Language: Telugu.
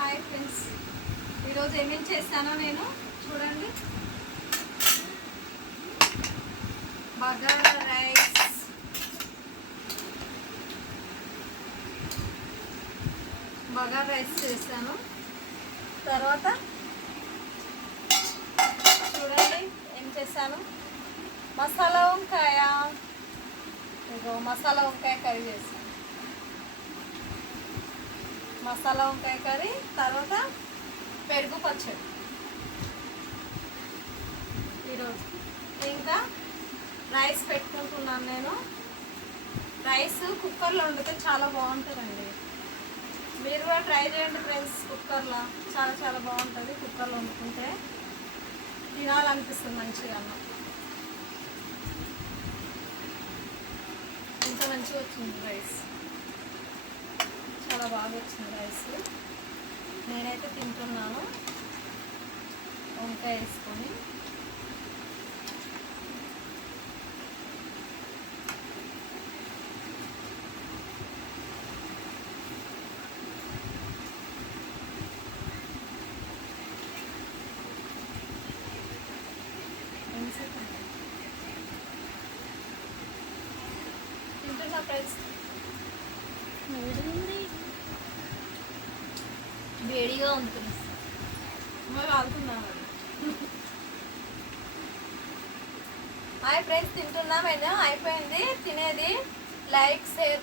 హాయ్ ఫ్రెండ్స్, ఈరోజు ఏమేమి చేశానో నేను చూడండి. బగారా రైస్ చేశాను. తర్వాత చూడండి ఏం చేశాను. మసాలా వంకాయ కర్రీ చేశాను. మసాలా వంకాయ కర్రీ, తర్వాత పెరుగు పచ్చడి ఈరోజు. ఇంకా రైస్ పెట్టుకుంటున్నాను నేను. రైస్ కుక్కర్లో వండితే చాలా బాగుంటుందండి. మీరు కూడా ట్రై చేయండి ఫ్రెండ్స్. కుక్కర్లో చాలా చాలా బాగుంటుంది. కుక్కర్లో వండుకుంటే తినాలనిపిస్తుంది మంచిగా. అన్నం ఇంత మంచిగా వచ్చింది రైస్, చాలా బాగా వచ్చింది రైస్. నేనైతే తింటున్నాను వంకాయ వేసుకొని. తింటున్నా ఫ్రెండ్స్. వేడిగా ఉంటుంది మరి ఆడుతున్నాను. హాయ్ ఫ్రెండ్స్, తింటున్నాం. అయిపోయింది తినేది. Like, share